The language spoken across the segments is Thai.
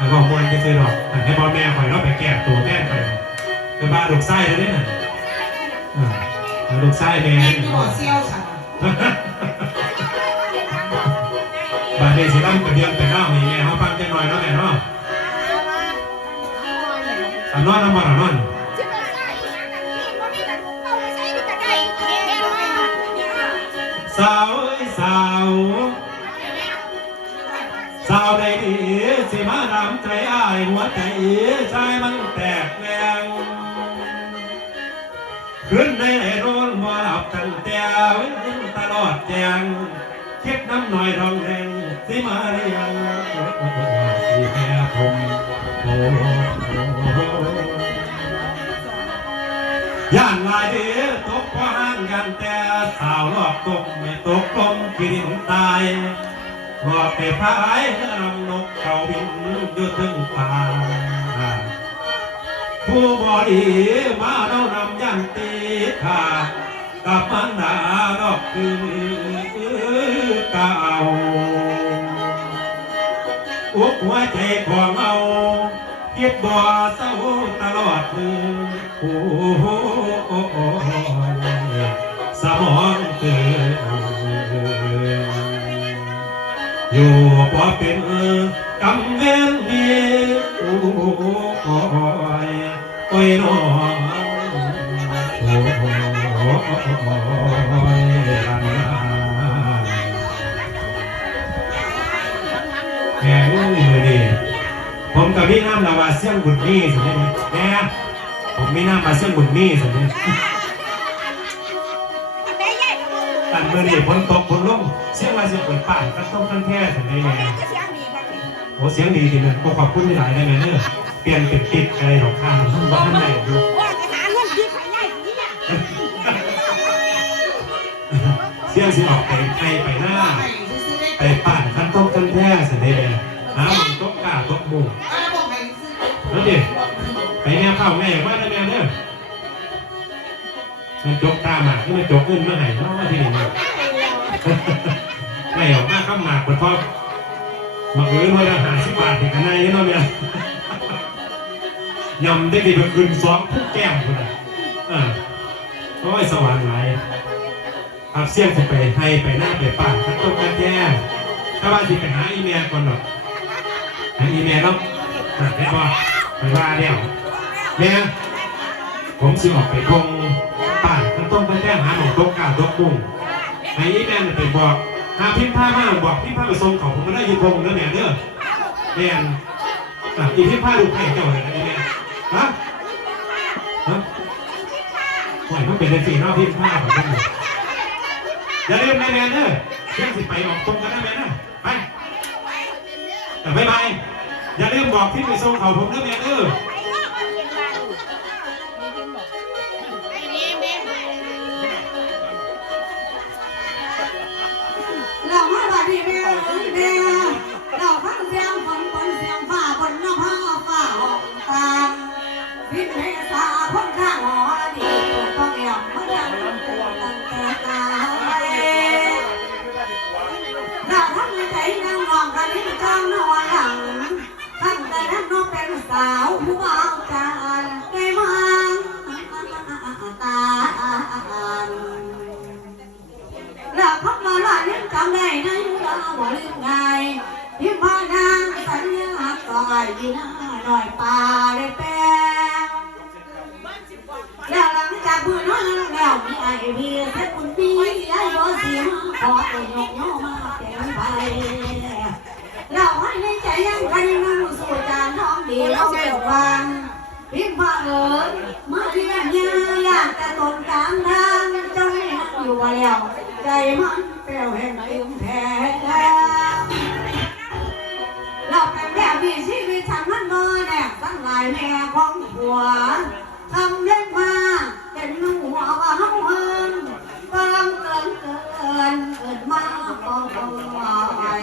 แล้วก็มวนไปซื้อดอกแต่ให้พ่อแม่คอยเราไปแก้ตัวแก้ไปคือบ้านลูกไส้เลยเนี่ยอ่าแล้วลูกไส้แม่แม่ที่หัวเซี่ยวฉันบ้านเดซิลัมกับเดียงแต่เล่ามีแม่เขาฟังจังหน่อยเนาะแม่เนาะอันนอนน้ำมันอันนอน สิมานำใจอ้ายหัวใจใจมันแตกแรงขึ้นในไหนนอนมาหลับตั้งแต่เว้นตลอดแจงคิดน้ำหน่อยทองแดงสิมาเรียงที่แพ้ผมโอ้ย่านลายเดือตกพราะห้างกันแต่สาวรอบตกไม่ตกลมกินตาย หอบไปพายเมื่อนำนกเขาบินอยู่ถึงป่าผู้บอดีมาเรานำยันตีขากับมันดาดอกคือเก่าอุกหัวใจของเอาคิดบ่เศร้าตลอดมือโอ้ อยู่พอเป็นกำเนิดดีโอ้โอยโอ้ยน้องโอ้ยลันลาแหงมือดีผมกับพี่น้ำลาวาเสี่ยงบุญนี่สิเนี่ยแม่ผมมีน้ำมาเสี่ยงบุญนี่สิเนี่ย อันเมื่อนี้ฝนตกฝนลงเสี่ยงมาเสี่ยงเปิดป่านกันต้องกันแท้สิเนี่ยแม่โอ้เสียงดีจริงนะก็ขอบคุณที่หลายได้ไหมเนอะเปลี่ยนเป็นติดอะไรของข้างท่านว่าท่านไหนดูเสียงสิออกไปไทยไปหน้าไปซื้อได้ไปป่านขั้นต้มขั้นแท้สิได้เลยหามันตกกาตกหมู่อ้าวบอกไปซื้อแล้วดิไปแนวเข้าแม่ว่าได้แม่เนอะ มันจกตาหมากที่มันจกขึ้นเมื่อไหร่เนาะที่นี่เนี่ยไม่ออกมาข้ามหมากคนพ่อมาเอ้ยว่าจะหาสิบบาทถึงกันได้เนาะเนี่ยยำได้ดีไปคืนซ้อมผู้แก้มคนน่ะเออโอ้ยสวรรค์ไหลอาเสียงจะไปให้ไปหน้าไปป่านทักต้องการแก้ถ้าว่าสิไปหาอีเมลก่อนหรอกหาอีเมลแล้วหาได้บ่ไปว่าเดียวเนี่ยผมสิออกไปทง ป่านทักต้องการแก้หาหนองตกกาตกกุ้งให้อีเมลไปบอกหาพิมพ์ผ้ามาบอกพิมพ์ผ้าไปส่งเขาผมไม่ได้ยืนทงเด้อแม่เด้อแม่นอะอีพิมพ์ผ้าดูให้เจ้าเลยนะอีเมลฮะฮะปล่อยมันเป็นในสีนอกที่ผ้าของท่านอย่าลืมนายแมนเนอเที่ยงสิไปออกตรงกันนะแมนเนอร์ไปแต่ไม่ไปอย่าลืมบอกที่ไปส่งเขาผมนะแมนเนอำได้ในเราบ่ลืมไงพิมพานางสัญญาต่อยดีน้าหน่อยป่าเลยแป้งแล้วหลังจากมือน้อยแล้วมีไอพียเซ็ตคุณปีไอ้โยสีมาขอตัวยกย่อมาเป็นไปเราให้ในใจยังกันนั่งสู่จานน้องดีเราเป็นวังพิมพาเอ๋ยมาเรียนยาอยากจะตนกลางทางเจ้าให้นั่งอยู่ว่าแล้วใจมัน วแห่งลืมแพ้เราเป็นแบบมีชีวิตฉันมันมาแน่ตั้งหลายแม่ของผัวทำเล่นมาเป็นหัวว่าเฮาเฮินกำลังเกินเกินเกิดมาของของไว้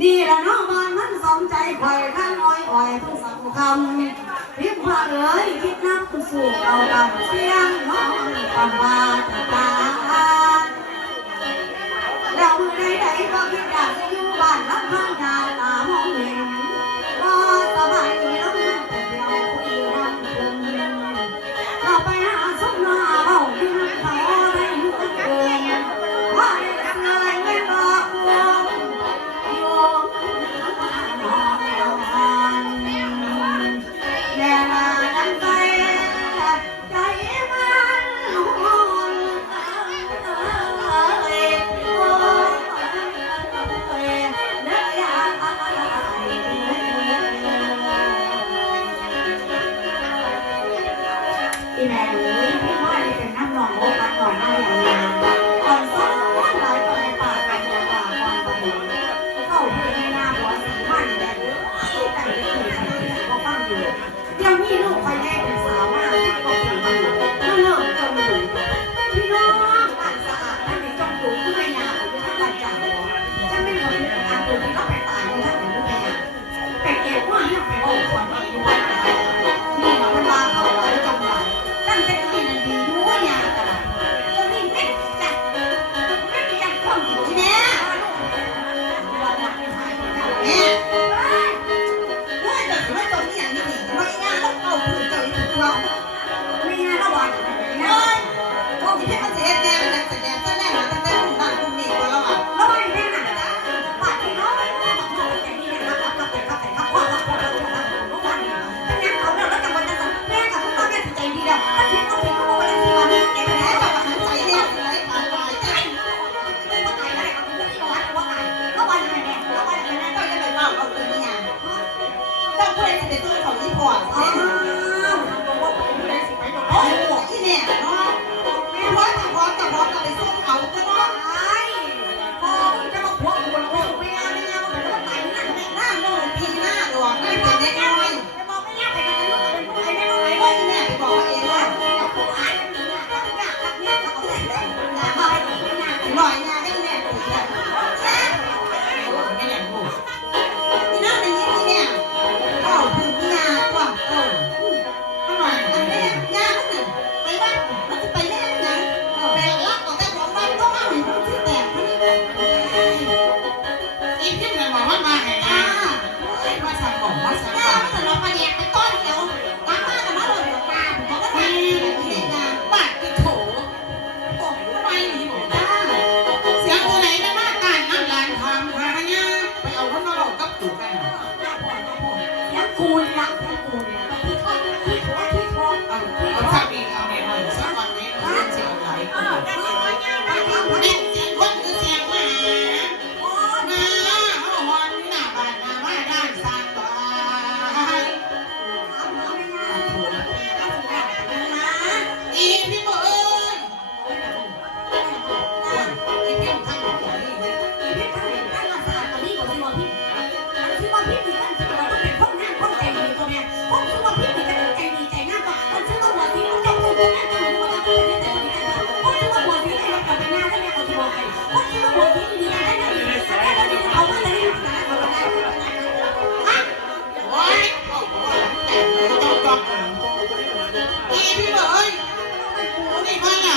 นี่ละน้องบ้านมันสมใจคอยข้างอ้อยอ้อยทุกสังคำพิมพ์ว่าเอ้ยคิดนับคุณสู่เอาดำเสียงน้องความว่าจะตา แล้วมือใดๆก็คิดอยากจะอยู่บ้านรับข้างทางตามองเห็น ของที่พ่อแม่บอกว่าไปดูแลสิไปบอกว่าที่เนี่ยเนาะ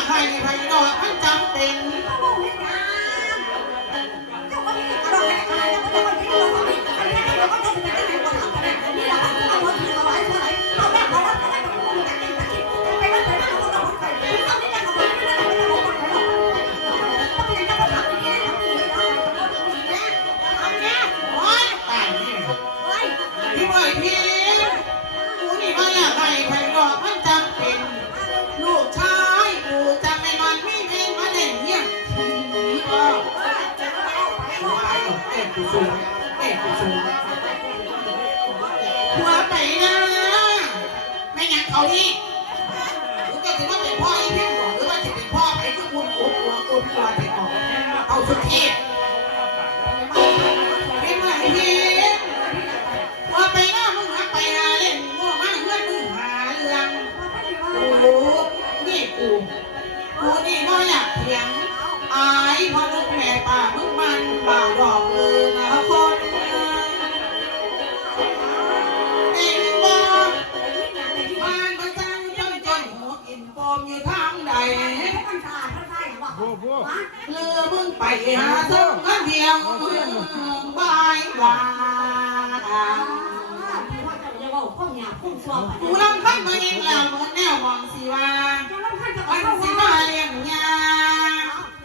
ไผ่ไผ่ดอกมันจำเป็น กูซูแก่กูซูหัวไปนะไม่งั้นเขาดิหรือก็ถือว่าเป็นพ่อไอ้เพี้ยนหัวหรือว่าจะเป็นพ่อไอ้ทุกคนหัวหัวตัวหัวไปก่อเอาสุดที่ บายบากูรำพันเองแล้วมึงแนวสิว่าวันสิมาเลี้ยงยา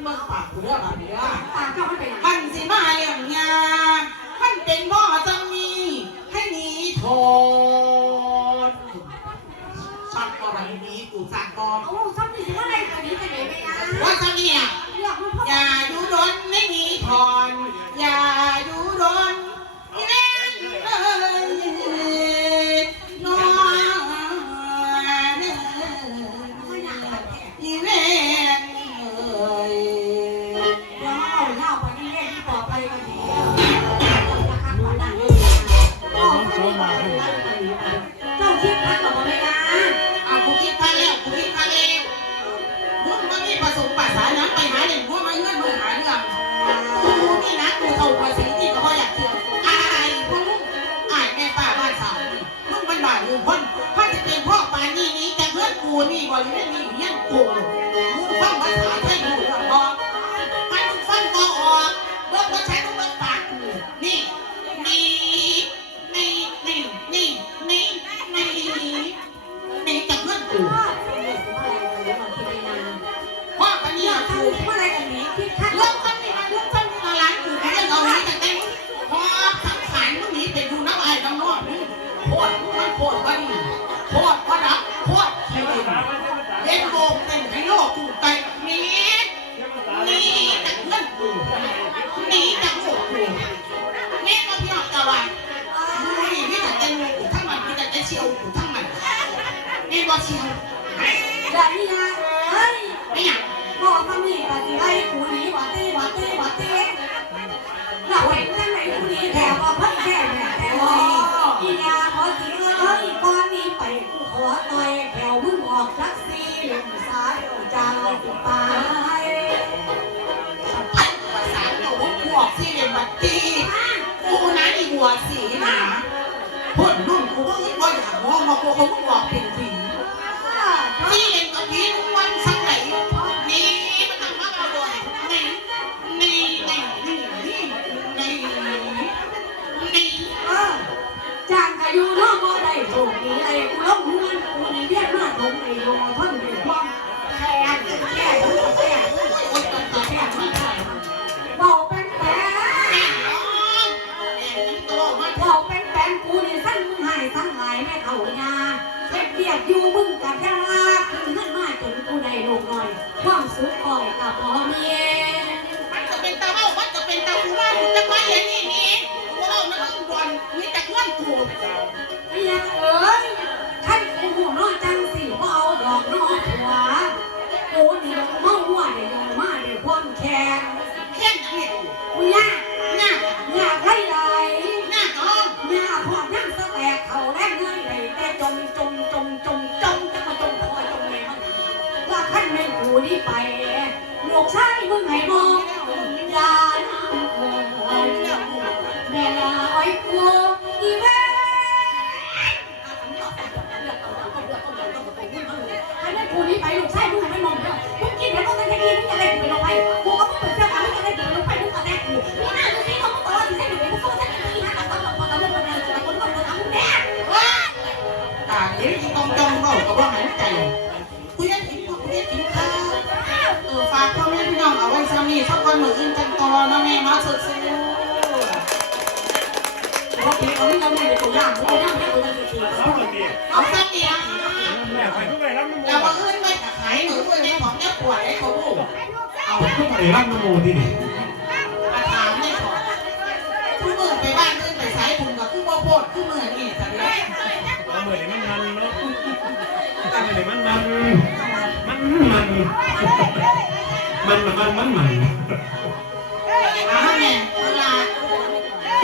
เมื่อปากกูเลือกแบบนี้ขันสิมาเลี้ยงยาท่นเป็นพ่อจัมีให้หนีโทษชักก็วันนี้กูสั่งก่อนว่าจังเนี่ย หาหนังไปหาเด่นหัวมาเงื่อนมือหาเรื่องกูนี่นะกูเท่าภาษีที่ก็พออยากเชื่อไอ้พวกลุงอ้แม่ป้าบ้านสาวนี่ลุงมันบ่าอยู่พ้นถ้าจะเป็นพ่อปานี่นี้จะเพื่อนกูนี่บริเวณนี้อยู่เยี่ยนกูมึฟังภาษาไทย บ่เชียวจะมีฮะเฮ้ยไม่อยากบอกทำนี่ปฏิไว้กูหนี้หวบ่ตีบ่ตีบ่ตีเราเห็นได้ไหมกูหนี้แถวก็พัดแค่แถวอียาขอสีเงินเฮ้ยกอนนี้ไปกูขอต่อยแถวมึงออกสักซีหนึ่งสายเอกางออกไปพันกว่าสายตัวมึงออกซีหนึ่งบัตตีกูนั้นอีบัวสีนะพ่นนุ่นกูก็อึดบ่อยากมองมากูเขาบอกผิด เฮ็ดเบียดอยู่มึงกับยาขึ้นเงินมาจนกูได้ลูกหน่อย ความสุขคอยกับพ่อเมีย บอกชายมึงให้มองอย่านะแม่ลาอ้อยกูอีเว้ให้แม่กูนี้ไปลูกชายมึงให้มองเด้อมึงกินแล้วมึงจะแค่กินมึงจะไล่กูไปลงไปกูก็มึงเปิดเจ้าการมึงจะไล่กูไปลงไปมึงก็แน่กูนี่น่าดูสิเขาบอกว่าที่เส้นอยู่ในพวกเขาจะมีนะแต่ต้องตอกว่าตำรวจมาเลยแต่คนก็มาทำมึงแน่ตาเดี๋ยวจะต้องจ้องเข้ากับว่าหายใจ ทำนี่สักวันมืออื่นจังตอนะแม่มาสุดๆโอเคเอาไม่ต้องแม่ไปตัวอย่างไม่ได้แม่กูจะตีเอาตัวเดียวเอาสักเดียวแม่ไปทุกไปแล้วมาบังเอิญไปขายหนูด้วยในของเนี้ยปวดไอ้เขาบูเอาทุกไอ้รับนโมที่นี่าถามในของทุกมือไปบ้านอื่นไปสายถุงก็คือว่าโพดคือมือนี่แต่เดียวเอามือนี่มันมันเนาะเอามือนี่มันมันมันมันมัน มันมันมันมัน